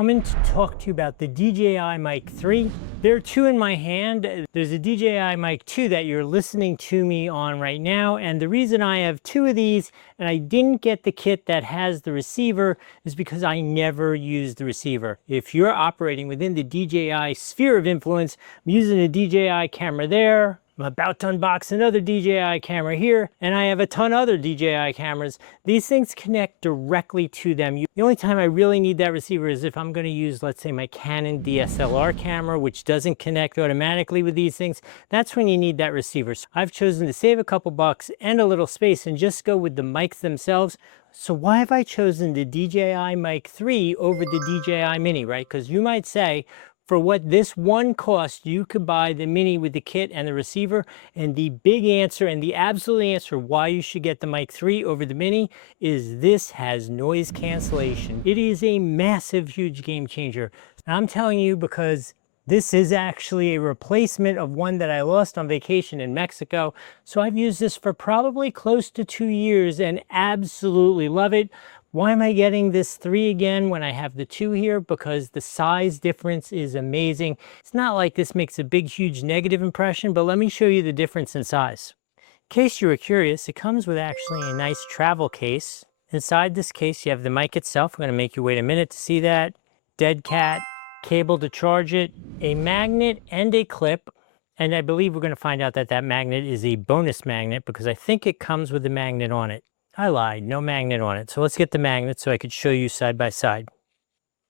coming to talk to you about the DJI Mic 3. There are two in my hand. There's a DJI Mic 2 that you're listening to me on right now, and the reason I have two of these and I didn't get the kit that has the receiver is because I never use the receiver. If you're operating within the DJI sphere of influence, I'm using a DJI camera there, I'm about to unbox another DJI camera here, and I have a ton of other DJI cameras. These things connect directly to them. The only time I really need that receiver is if I'm going to use, let's say, my Canon DSLR camera, which doesn't connect automatically with these things. That's when you need that receiver. So I've chosen to save a couple bucks and a little space and just go with the mics themselves. So why have I chosen the DJI Mic 3 over the DJI Mini, right? Because you might say, for what this one costs, you could buy the Mini with the kit and the receiver. And the big answer and the absolute answer why you should get the Mic 3 over the Mini is this has noise cancellation. It is a massive, huge game changer. And I'm telling you because this is actually a replacement of one that I lost on vacation in Mexico. So I've used this for probably close to 2 years and absolutely love it. Why am I getting this 3 again when I have the 2 here? Because the size difference is amazing. It's not like this makes a big, huge negative impression, but let me show you the difference in size. In case you were curious, it comes with actually a nice travel case. Inside this case, you have the mic itself. I'm going to make you wait a minute to see that. Dead cat, cable to charge it, a magnet and a clip. And I believe we're going to find out that that magnet is a bonus magnet because I think it comes with a magnet on it. I lied, no magnet on it. So let's get the magnet so I could show you side by side.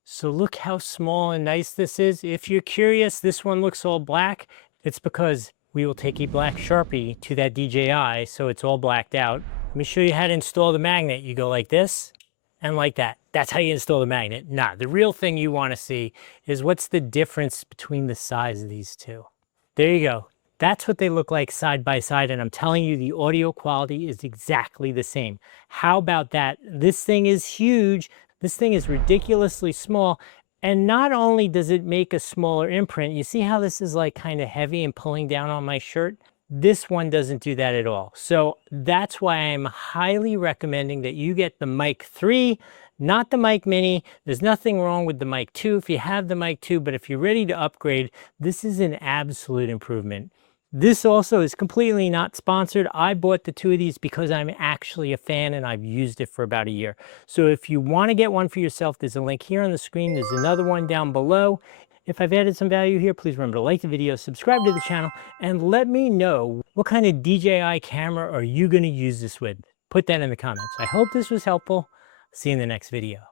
So look how small and nice this is. If you're curious, this one looks all black. It's because we will take a black Sharpie to that DJI so it's all blacked out. Let me show you how to install the magnet. You go like this and like that. That's how you install the magnet. Nah, the real thing you want to see is what's the difference between the size of these two. There you go. That's what they look like side by side, and I'm telling you the audio quality is exactly the same. How about that? This thing is huge. This thing is ridiculously small, and not only does it make a smaller imprint, you see how this is like kind of heavy and pulling down on my shirt? This one doesn't do that at all. So that's why I'm highly recommending that you get the Mic 3, not the Mic Mini. There's nothing wrong with the Mic 2 if you have the Mic 2, but if you're ready to upgrade, this is an absolute improvement. This also is completely not sponsored. I bought the 2 of these because I'm actually a fan and I've used it for about a year. So if you want to get one for yourself, there's a link here on the screen. There's another one down below. If I've added some value here, please remember to like the video, subscribe to the channel, and let me know what kind of DJI camera are you going to use this with. Put that in the comments. I hope this was helpful. See you in the next video.